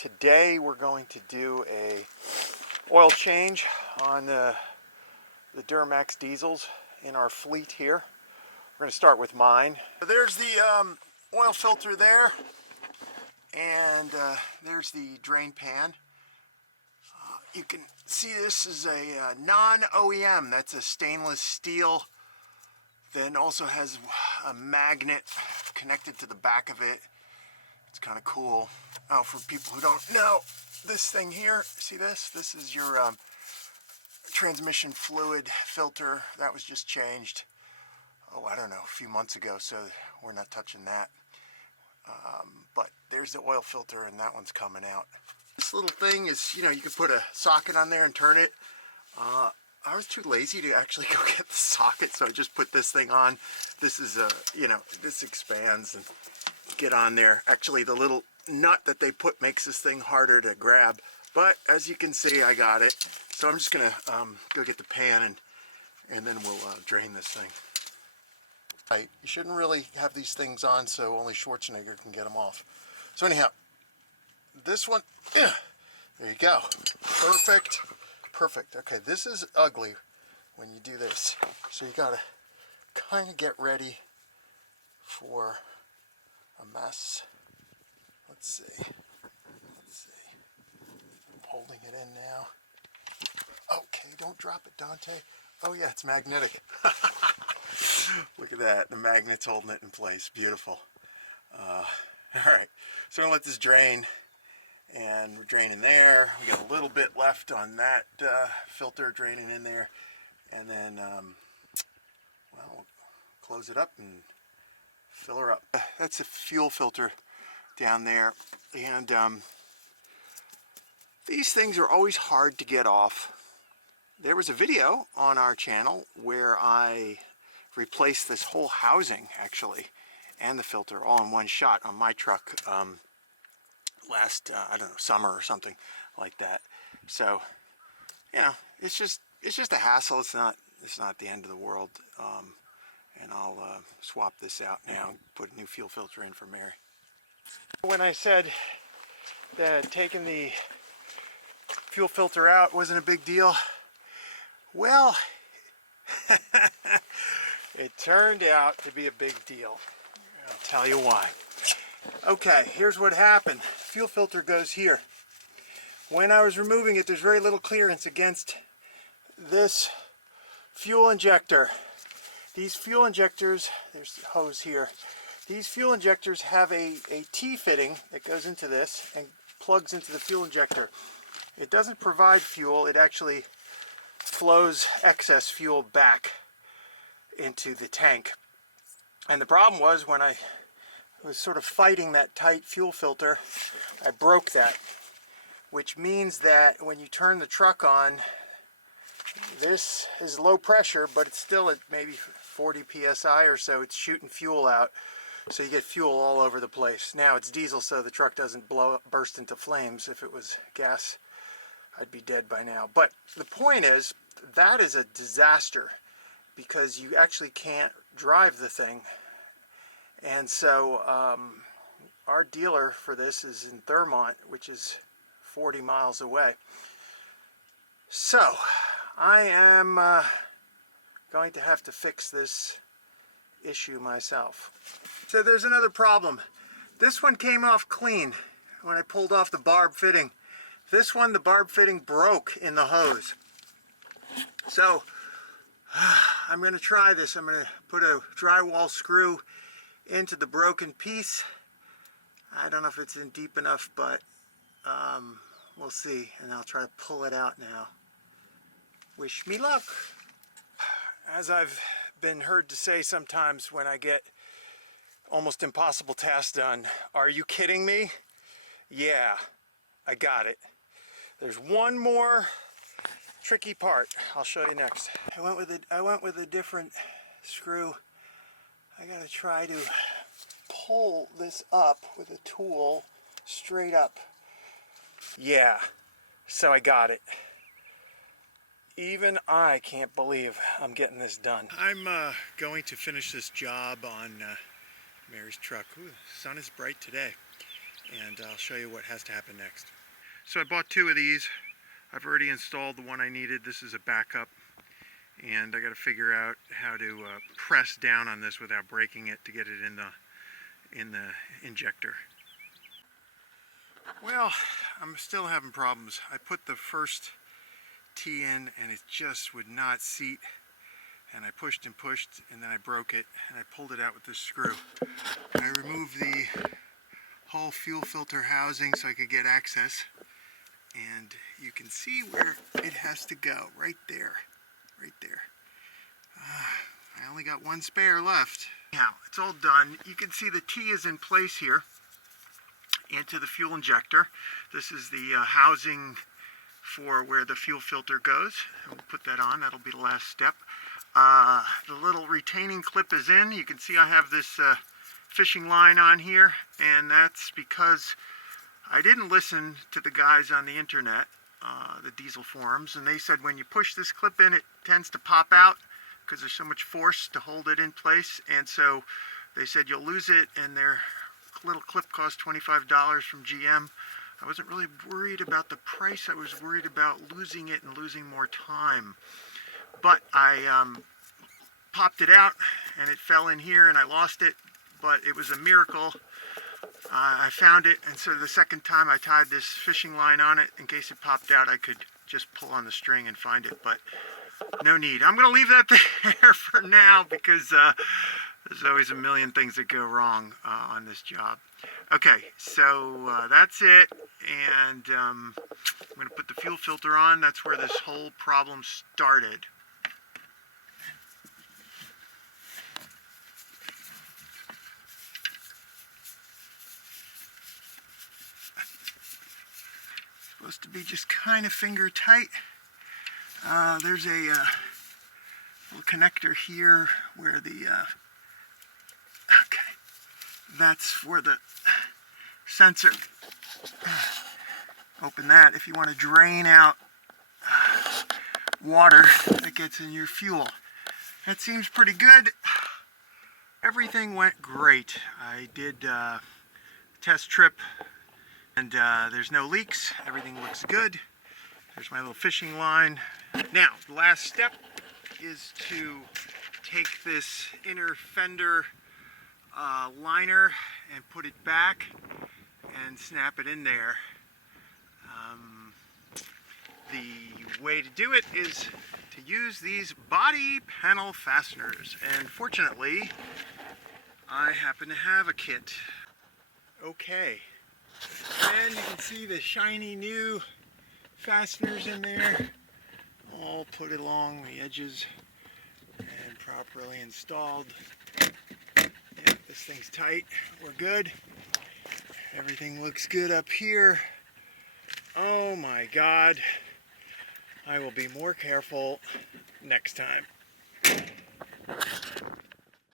Today we're going to do a oil change on the Duramax diesels in our fleet here. We're going to start with mine. There's the oil filter there, and there's the drain pan. You can see this is a non-OEM. That's a stainless steel. Then also has a magnet connected to the back of it. It's kind of cool. Oh, for people who don't know, this thing here, see this? This is your transmission fluid filter. That was just changed, oh, I don't know, a few months ago, so we're not touching that. But there's the oil filter, and that one's coming out. This little thing is, you know, you can put a socket on there and turn it. I was too lazy to actually go get the socket, so I just put this thing on. This is you know, this expands and get on there. Actually, the little nut that they put makes this thing harder to grab, but as you can see, I got it. So I'm just gonna go get the pan and then we'll drain this thing. Right, you shouldn't really have these things on so only Schwarzenegger can get them off. So anyhow, this one, there you go. Perfect. Okay, this is ugly when you do this. So you gotta kind of get ready for a mess. Let's see. I'm holding it in now. Okay, don't drop it, Dante. Oh yeah, it's magnetic. Look at that, the magnet's holding it in place. Beautiful. All right, so I'm gonna let this drain, and we're draining there. We got a little bit left on that filter draining in there, and then well, we'll close it up and fill her up. That's a fuel filter down there, and these things are always hard to get off. There was a video on our channel where I replaced this whole housing, actually, and the filter all in one shot on my truck last I don't know, summer or something like that. So, you know, it's just a hassle. It's not the end of the world. And I'll swap this out now and put a new fuel filter in for Mary. When I said that taking the fuel filter out wasn't a big deal, well, it turned out to be a big deal. I'll tell you why. Okay, here's what happened. Fuel filter goes here. When I was removing it, there's very little clearance against this fuel injector. These fuel injectors, there's the hose here. These fuel injectors have a T-fitting that goes into this and plugs into the fuel injector. It doesn't provide fuel, it actually flows excess fuel back into the tank. And the problem was, when I was sort of fighting that tight fuel filter, I broke that, which means that when you turn the truck on, this is low pressure, but it's still at maybe 40 psi or so. It's shooting fuel out, so you get fuel all over the place. Now it's diesel, so the truck doesn't burst into flames. If it was gas, I'd be dead by now. But the point is, that is a disaster because you actually can't drive the thing. And so our dealer for this is in Thurmont, which is 40 miles away. So I am going to have to fix this issue myself. So there's another problem. This one came off clean when I pulled off the barb fitting. This one, the barb fitting broke in the hose. So I'm going to try this. I'm going to put a drywall screw into the broken piece. I don't know if it's in deep enough, but we'll see, and I'll try to pull it out now. Wish me luck. As I've been heard to say sometimes when I get almost impossible tasks done, are you kidding me? Yeah, I got it. There's one more tricky part. I'll show you next. I went with a different screw. I gotta try to pull this up with a tool straight up. Yeah, so I got it. Even I can't believe I'm getting this done. I'm going to finish this job on Mary's truck. Ooh, the sun is bright today. and I'll show you what has to happen next. So I bought 2 of these. I've already installed the one I needed. This is a backup, and I got to figure out how to press down on this without breaking it to get it in the injector. Well, I'm still having problems. I put the first T in and it just would not seat, and I pushed and pushed, and then I broke it, and I pulled it out with this screw. I removed the whole fuel filter housing so I could get access, and you can see where it has to go, right there. I only got 1 spare left. Now, it's all done. You can see the T is in place here into the fuel injector. This is the housing for where the fuel filter goes. We'll put that on. That'll be the last step. The little retaining clip is in. You can see I have this fishing line on here, and that's because I didn't listen to the guys on the internet, the diesel forums, and they said when you push this clip in, it tends to pop out because there's so much force to hold it in place, and so they said you'll lose it, and their little clip cost $25 from GM. I wasn't really worried about the price. I was worried about losing it and losing more time. But I popped it out, and it fell in here, and I lost it, but it was a miracle. I found it, and so the second time I tied this fishing line on it in case it popped out. I could just pull on the string and find it, but no need. I'm going to leave that there for now because there's always a million things that go wrong on this job. Okay, so that's it, and I'm going to put the fuel filter on. That's where this whole problem started. Supposed to be just kind of finger tight. There's a little connector here where the okay, that's for the sensor. Open that if you want to drain out water that gets in your fuel. That seems pretty good. Everything went great. I did a test trip, and there's no leaks. Everything looks good. There's my little fishing line. Now, the last step is to take this inner fender liner and put it back and snap it in there. The way to do it is to use these body panel fasteners, and fortunately I happen to have a kit. Okay, and you can see the shiny new fasteners in there, all put along the edges and properly installed. Yeah, this thing's tight. We're good. Everything looks good up here. Oh my God. I will be more careful next time.